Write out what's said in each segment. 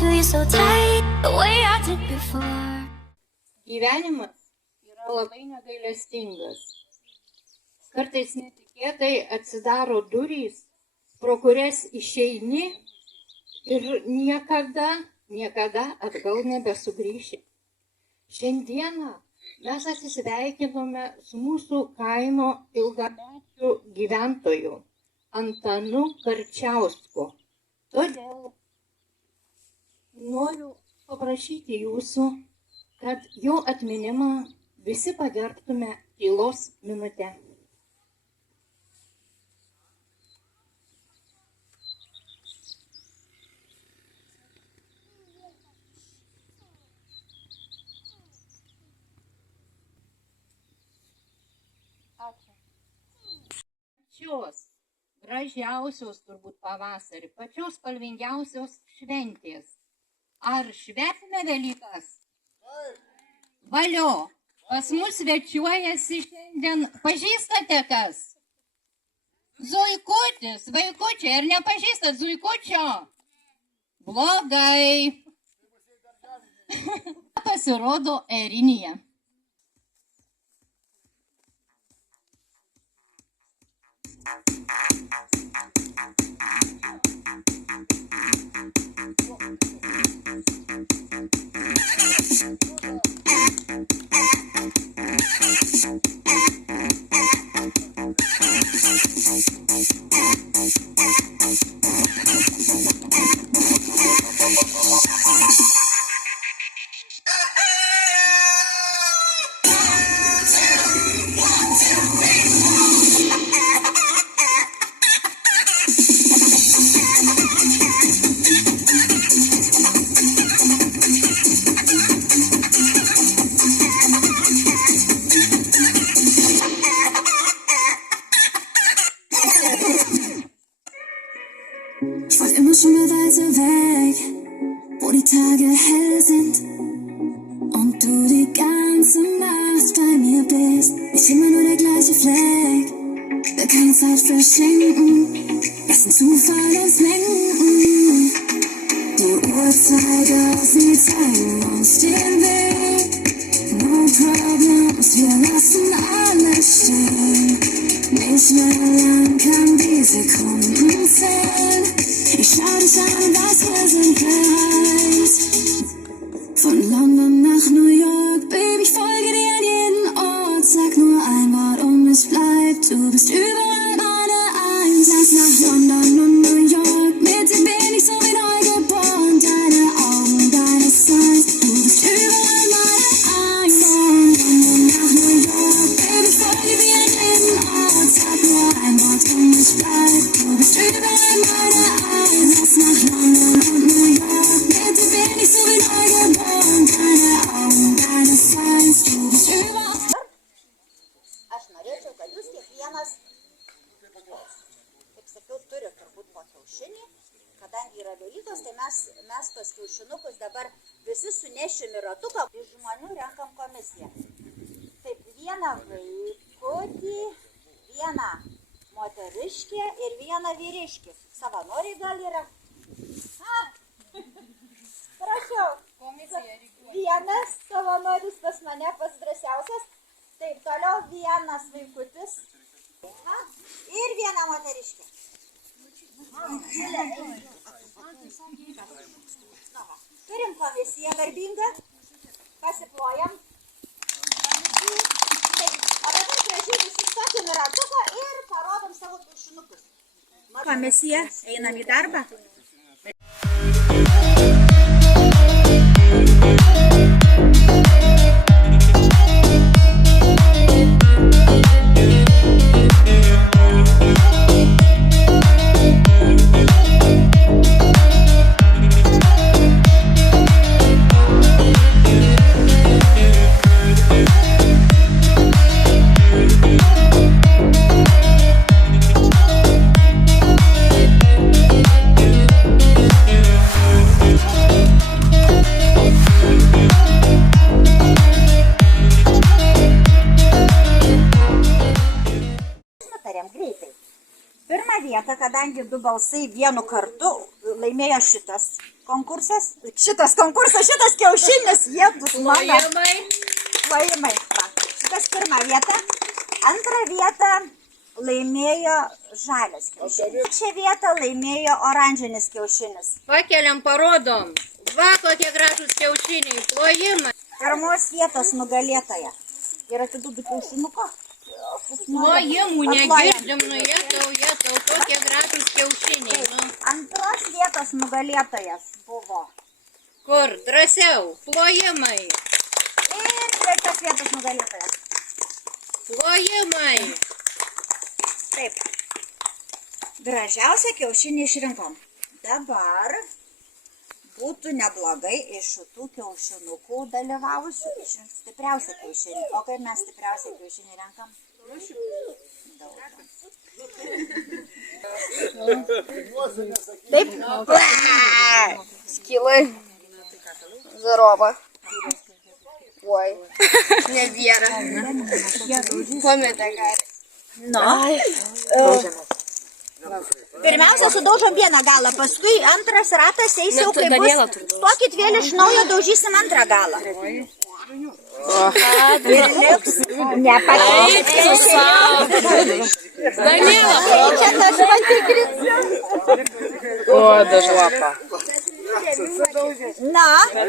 to you so tight, the way I did before. Gyvenimas yra labai negailestingas. Kartais netikėtai atsidaro durys, pro kurias išeini ir niekada atgal nebesugrįši. Šiandieną mes atsisveikinome su mūsų kaimo ilgamečiu gyventoju Antanu Karčiausku. Todėl noriu paprašyti jūsų, kad jo atminimą visi pagerbtume tylos minute. Pačios gražiausios turbūt pavasarį, pačios spalvingiausios šventės. Ar švęsime Velykas? Valio, pas mus svečiuojasi šiandien, pažįstate kas? Zuikutis, vaikučiai, ar nepažįstat Zuikučio? Blogai. Pasirodo Erinija. Schon mal weiter weg, wo die Tage hell sind und du die ganze Nacht bei mir bist. Nicht immer nur der gleiche Fleck, will keine Zeit verschenken, lass den Zufall uns lenken. Die Uhrzeiger, sie zeigen uns den Weg. No problems, wir lassen alles stehen. Nicht mehr lang kann die Sekunden zählen. Ich schau dich an, was wir sind bereit. Von London nach New York, Baby, ich folge dir an jeden Ort. Sag nur ein Wort und es bleibt. Du bist überall meine Eins. Lass nach London und New York, mit dir bin ich so wie neu geboren. Deine Augen, deine Signs, du bist überall meine Eins. Von London nach New York, Baby, ich folge dir an jeden Ort. Sag nur ein Wort und es bleibt. Du bist überall meine Eins. Lass nach London und New York, mit dir bin ich so wie neu geboren. Deine Augen, deine Signs, du bist überall. Aš norėčiau, kad jūs kiekvienas, kaip sakiau, turi turbūt po kiaušinį. Kadangi yra Velykos, tai mes tos kiaušinukus dabar visi sunešim į ratuką. Iš žmonių renkam komisiją. Taip, vieną vaikutį, vieną moteriškę ir vieną vyriškį. Savanoriai gal yra? Prašau. Vienas savanoris pas mane, pas drąsiausias. Taip, toliau vienas vaikutis. Ir viena moteriškė. Turim komisiją garbingą. Pasiplojam. O dabar gražiai visi stokim į ratuką ir parodom savo kiaušinukus. Komisija, einam į darbą. Kadangi du balsai vienu kartu laimėjo šitas konkursas, šitas kiaušinis, jie bus mano. Plojimai. Va. Šitas pirmą vietą. Antrą vietą laimėjo žalias kiaušinis. Šią vietą laimėjo oranžinis kiaušinis. Pakeliam, parodom. Va, kokie gražus kiaušiniai. Plojimai. Pirmos vietos nugalėtoja. Ir atiduodu kiaušinuko. Plojimų negirdim, nu jetau, kokie gražus kiaušiniai. Nu. Antros vietos nugalėtojas buvo. Kur? Drąsiau. Plojimai. Ir trečios vietos nugalėtojas. Plojimai. Taip. Gražiausią kiaušinį išrinkom. Dabar būtų neblogai iš šitų kiaušinukų dalyvavusių išrinkti stipriausią kiaušinį. O kaip mes stipriausią kiaušinį renkam? Taip. Skilai. Здорово. Ой. Не вера. Помню такая. Nu. Pirmiausia, sudaužom vieną galą, paskui antras ratas eis jau kaip bus. Stokit vėl iš naujo, daužysim antrą galą. Ir liks О, даже лапа. Na,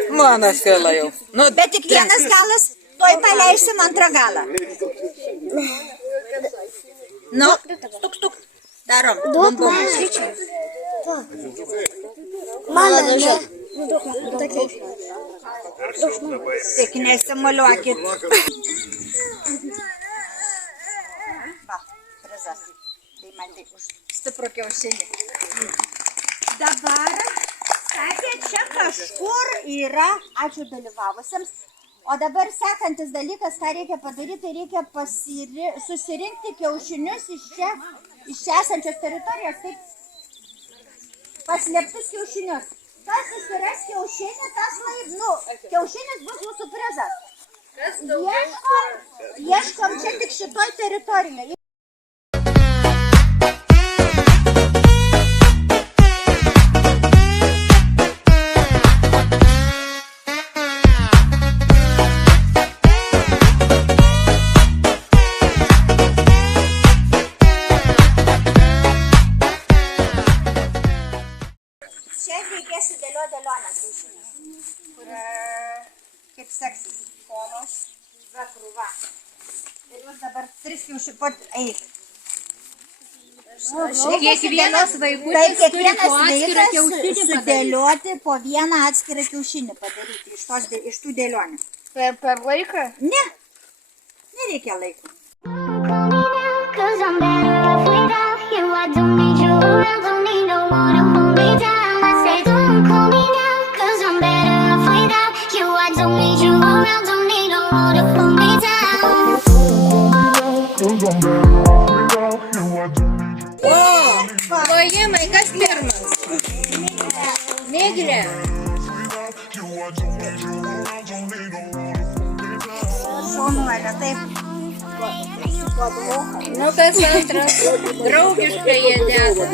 Mano sėla jau. Nu, bet tik vienas galas, tuoj paleisim antrą galą. Nu, stuk. Darom. Bum, bum. Tik nesimuliuokit. Va, prizas. Tai man taip už stiprų kiaušinį. Dabar, sakė, čia kažkur yra, ačiū dalyvavusiems. O dabar sekantis dalykas, ką reikia padaryti, tai reikia susirinkti kiaušinius iš čia esančios teritorijos, taip paslėptus kiaušinius. Kas susiras kiaušinį, tas kiaušinis bus mūsų prizas. Ieškom čia tik šitoj teritorijoje. Reikės sudėlioti dėlionės kiaušinius, kur kaip seksis ponos, va krūva. Ir jūs dabar 3 kiaušinius, eik. Kiekvienas vaikutis turi po atskirą kiaušinį sudėlioti po vieną atskirą kiaušinį padaryti iš tų dėlionių. Per laiką? Ne, nereikia laiko. Cause I'm better off without you. I don't need you around, don't need no one to hold me down. I say don't call me now, cause I'm better off without you. I don't need you around, don't need no one to hold me down. Plojimai, kas pirmas? Miglė. Šaunuolė, taip. Nu, kas antras? Draugiškai jie deda.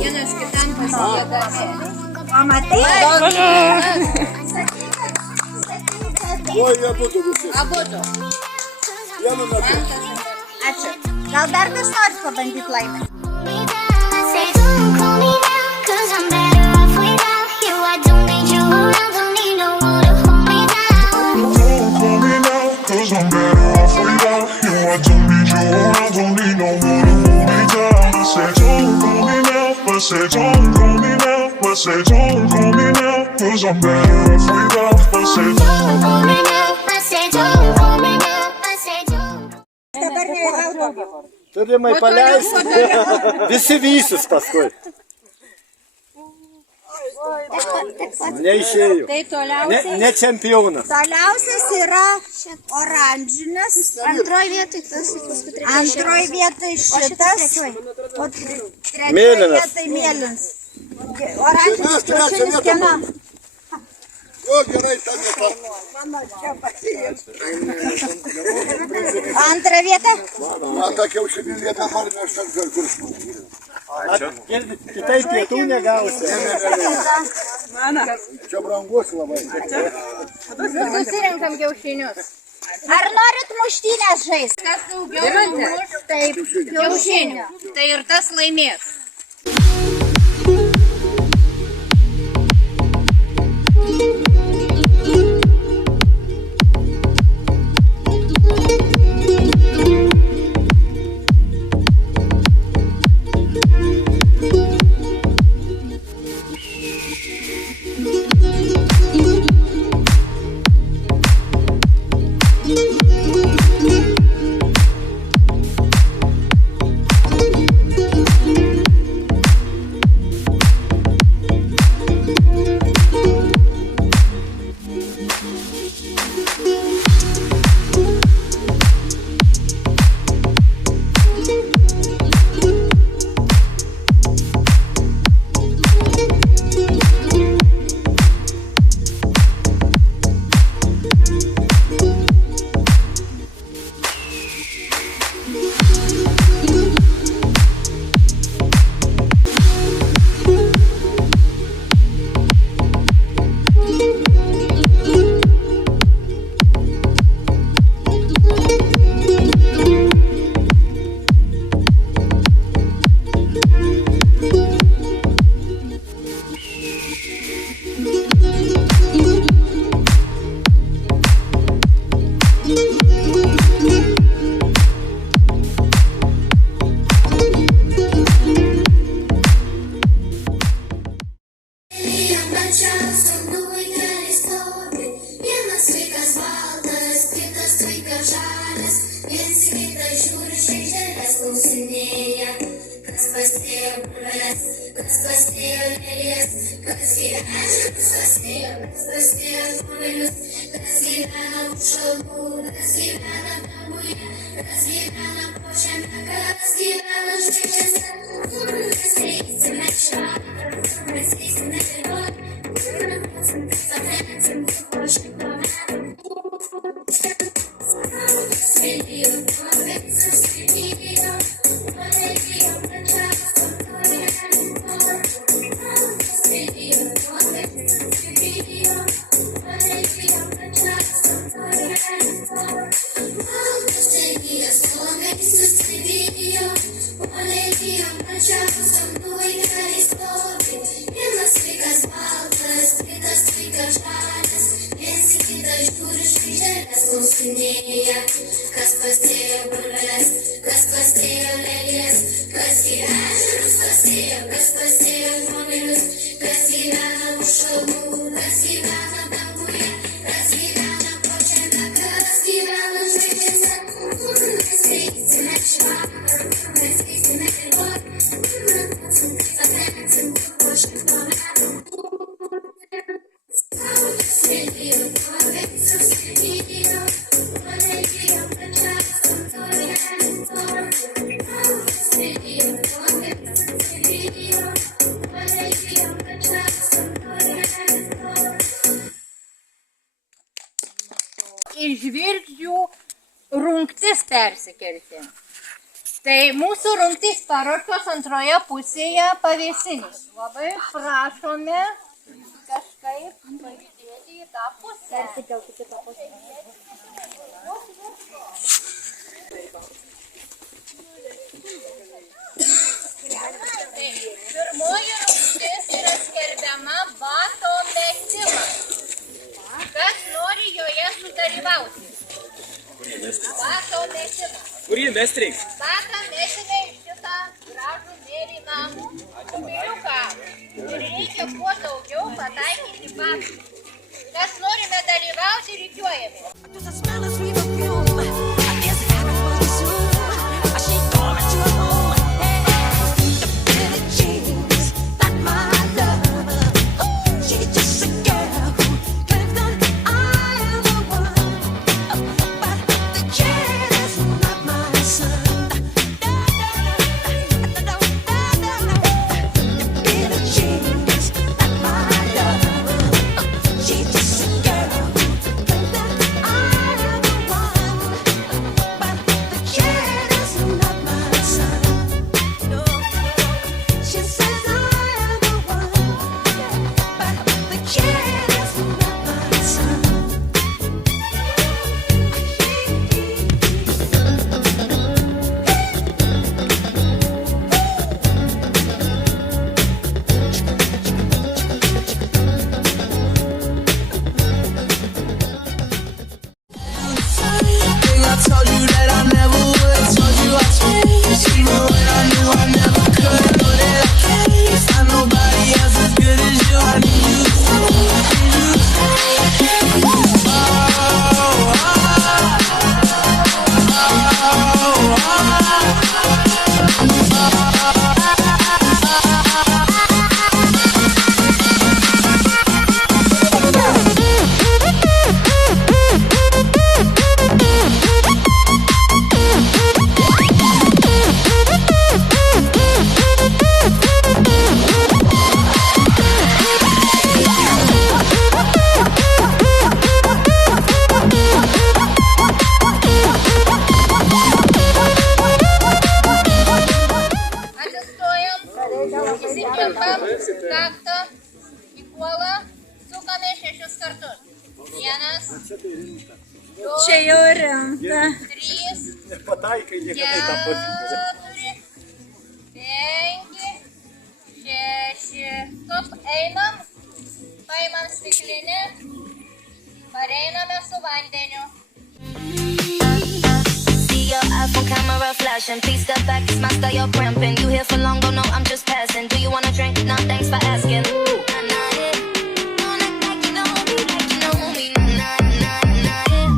Vienas kitam pasidedami. O matai? Abudu. Ačiū. Gal dar kas nors pabandyti laimę? I say don't call me now, cause I'm better off without you. I don't need you around, don't need no one to hold me down. Don't call me now, cause I'm better off without you. I don't need you around, don't need no more to hold me down. I say don't call me now, I say don't call me now, I say don't call me now, cause I'm better off without. I say Don't call me now, I say don't call me now, I say don't. Dabar neįgaudo. Turimai paleisti. Visi vysis paskui. Neišėjo. Tai toliausiai. Ne čempionas. Toliausias yra oranžinis. Antroji vietoj tas ir paskui Antroji vietoj šitas. O trečioji Mėlynas. vietoj mėlynas. Oranžinis kiaušinis kieno? O, gerai, tam jau. Antrą vietą? Man tą kiaušinį vietą parnešt atgal kur. Kitaip pietų negausi. Čia brangus labai. Susirenkam kiaušinius. Ar norit muštynės žaisti? Kas daugiau numuš, taip, kiaušinių. Tai ir tas laimės. Į žvirgždžių rungtis persikelti. Tai mūsų rungtis paruoštos antroje pusėje pavėsinės. Labai prašome kažkaip pajudėti į tą pusę. Persikelti kitą pusę. Tai pirmoji rungtis yra skelbiama bato metimas. Kas nori joje sudalyvauti? Bato metimas. Kur jį mest reiks? Batą mesime į šitą gražų mėlyną kubiliuką. Ir reikia kuo daugiau pataikyti batų. Kas norime dalyvauti, rikiuojame. She just a girl, think that I am the one. 6 kartus. 1, Čia jau rimta. 3, Pataikai niekada tą pavyzdį. 4, 5, 6. Stop, einam. Paimam stiklinį. Pareiname su vandeniu. See your iPhone camera flashing. Please step back, it's my style, you're cramping. You here for long, oh no, I'm just passing. Do you wanna drink? No, thanks for asking. Nah, nah, yeah. Don't act like you know me, like you know me. Nah, nah, nah, yeah.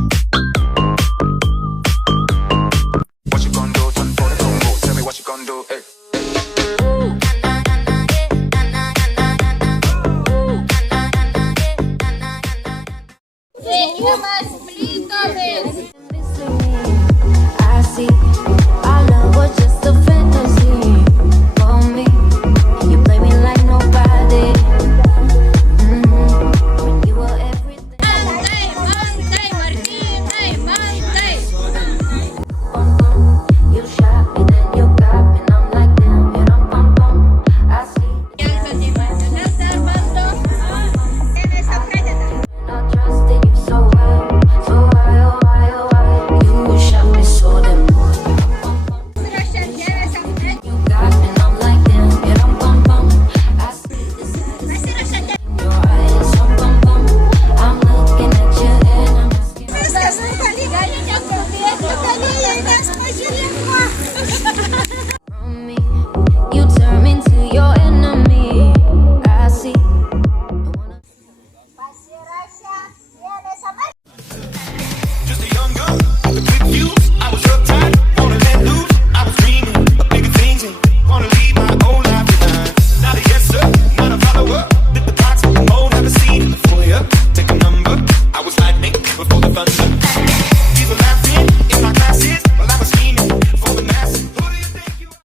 What you gonna do? Turn for the Congo. Tell me what you gonna do. Hey. Ėjimas plytomis. I see our love was just a fantasy for me. You play me like nobody. When you were everything. Mantai, Martynai, mantai. You shot me, then you got me, and I'm like damn, and I'm bum bum. I see. Gelbėjimas dar bando. Dėmesio pradeda. I trusted you so well, so why, oh why, oh why? You shot me so damn much. Rašėm dėmesio pradeda. You got me, and I'm like damn, and I'm bum bum. I see this Pasirašėte. in your eyes, I'm bum bum. I'm looking at you and I'm asking. Viskas, galite kalbėti, galėjai, nes pažiūrėk. From me, you turn me into your enemy. I see. Pasirašę dėmesio pradeda. Just a young gun with quick fuse. I was uptight, wanna let loose. I was dreaming of bigger things and wanna leave my old life behind. Not a yes sir, not a follower. Did the box with the mold, have a seat in the foyer. Take a number. I was lightning before the thunder. People laughing in my classes while I was scheming for the masses. Who do you think you are?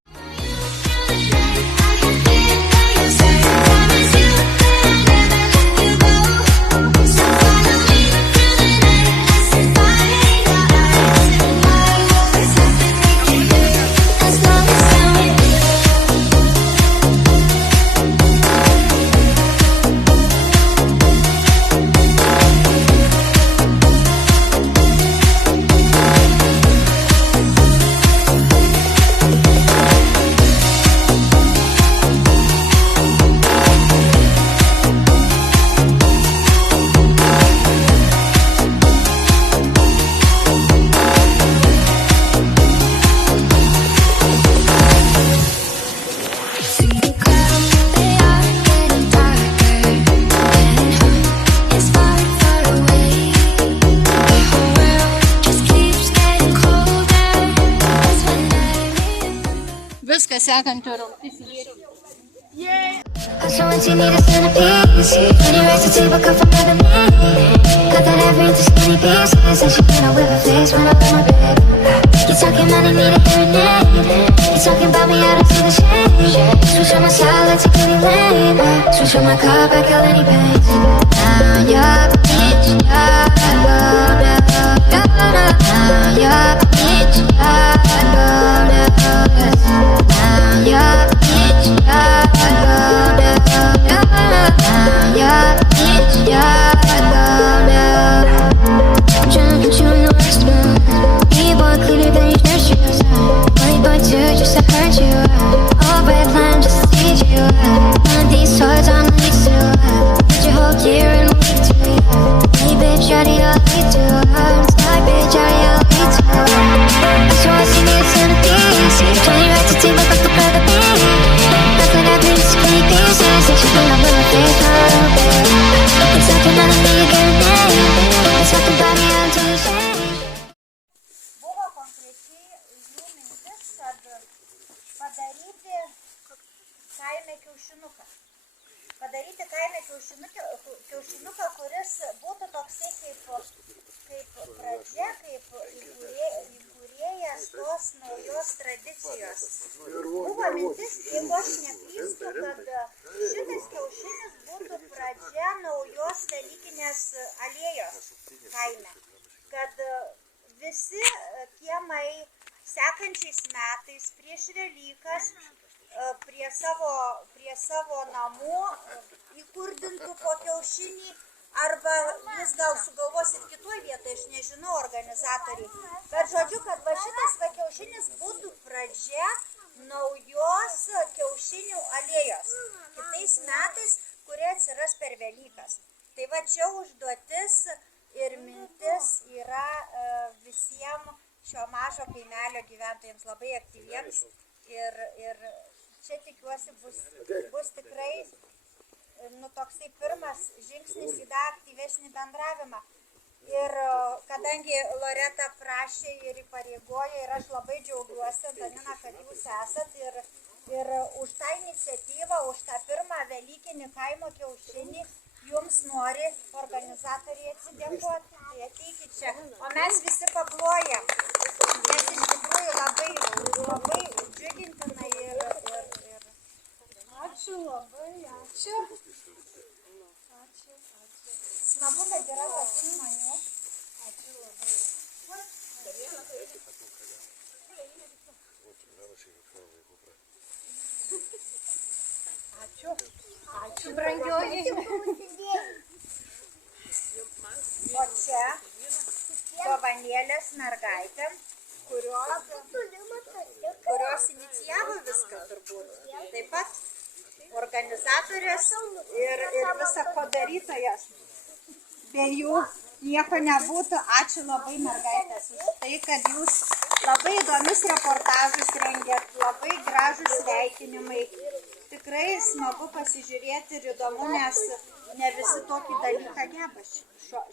Viskas, sekanti rungtis. So once you need a centerpiece, 20 racks to table come from another me. Cut that every into skinny pieces, and she cannot whip her face when I put my bed. You talking money, need a hearing aid. You talking about me out into the shade. Switch on my side, let's take any lane. Switch on my car, back out any pain. Now you're the bitch, now you're the bitch, now you're the bitch, now you're the bitch, I'm tryna put you in the worst mood. Be boy cleaner than you nurse yourself. Money boy too, just to hurt you. All red line just to teach you. One of these toys on the lease to. Put your whole gear in a week to. Hey bitch, ready all week to. Sky bitch, ready all week to. I just wanna see me a centerpiece. 20 racks to table, fuck the brother baby. Nothing that brings skinny pieces. And she cannot with my face, it's talking about me, you get a name. It's talking about me until you say. Buvo konkrečiai jų mintis, kad padaryti kaime kiaušinuką. Padaryti kaime kiaušinuką, kuris būtų toksai kaip pradžia, kaip įkūrėjas tos naujos tradicijos. Buvo mintis, jeigu aš neklystu, kad šitas kiaušinis būtų pradžia naujos velykinės alėjos kaime. Kad visi kiemai sekančiais metais prieš Velykas prie savo namų įkurdintų po kiaušinį, arba jūs gal sugalvosit kitoj vietoj, aš nežinau, organizatoriai. Bet žodžiu, kad va šitas va kiaušinis būtų pradžia naujos kiaušinių alėjos. Kitais metais, kurie atsiras per Velykas. Tai va čia užduotis ir mintis yra visiems šio mažo kaimelio gyventojams labai aktyviems. Ir čia tikiuosi bus tikrai toksai pirmas žingsnis į dar aktyvesnį bendravimą. Ir kadangi Loreta prašė ir įpareigojo, ir aš labai džiaugiuosi, Antanina, kad jūs esat ir už tą iniciatyvą, už tą pirmą velykinį kaimo kiaušinį jums nori organizatoriai atsidėkoti. Tai ateikit čia, o mes visi paplojam. Nes iš tikrųjų labai džiugintina ir ačiū labai, ačiū. Smagu, kad yra tokių žmonių. Ačiū labai. Ačiū. Ačiū, brangioji. O čia dovanėlės mergaitėm, kurios inicijavo viską turbūt. Taip pat organizatorės ir visa padarytojas. Be jų nieko nebūtų. Ačiū labai mergaitės už tai, kad jūs labai įdomius reportažus rengėt, labai gražus sveikinimai. Tikrai smagu pasižiūrėti ir įdomu, nes ne visi tokį dalyką geba.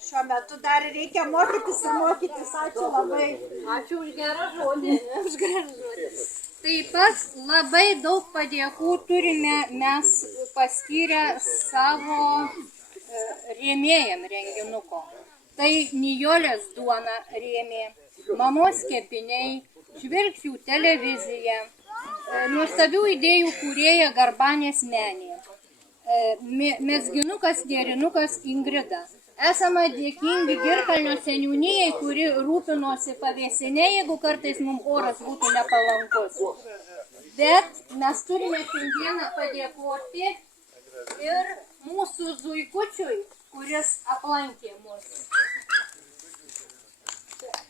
Šiuo metu dar reikia mokytis ir mokytis. Ačiū labai. Ačiū už gerą žodį. Taip pat labai daug padėkų turime mes paskyrę savo rėmėjam renginuko. Tai Nijolės duona rėmė, Mamos kepiniai, Žvilgsnių televizija, nuostabių idėjų kūrėja Garbanės menė, mezginukas Gerinukas Ingrida. Esame dėkingi Girkalnio seniūnijai, kuri rūpinosi pavėsinė, jeigu kartais mums oras būtų nepalankus. Bet mes turime šiandieną padėkoti ir mūsų zuikučiui, kuris aplankė mus.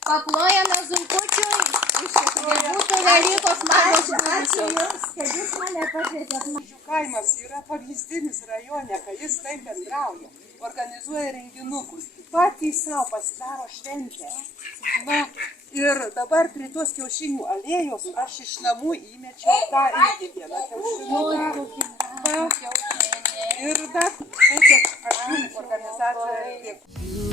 Paplojame zuikučiui, iš tikrųjų būtų Velykos mažos. Ačiū jums, kad jūs mane pakvietėt. Kaimas yra pavyzdinis rajone, kad jis taip bendrauja, organizuoja renginukus, patys savo pasidaro šventę. Va, ir dabar prie tos kiaušinių alėjos aš iš namų įmečiau tą irgi vieną kiaušinuką. Va, ir dar, tai kad aš jums organizatoriai dėkui.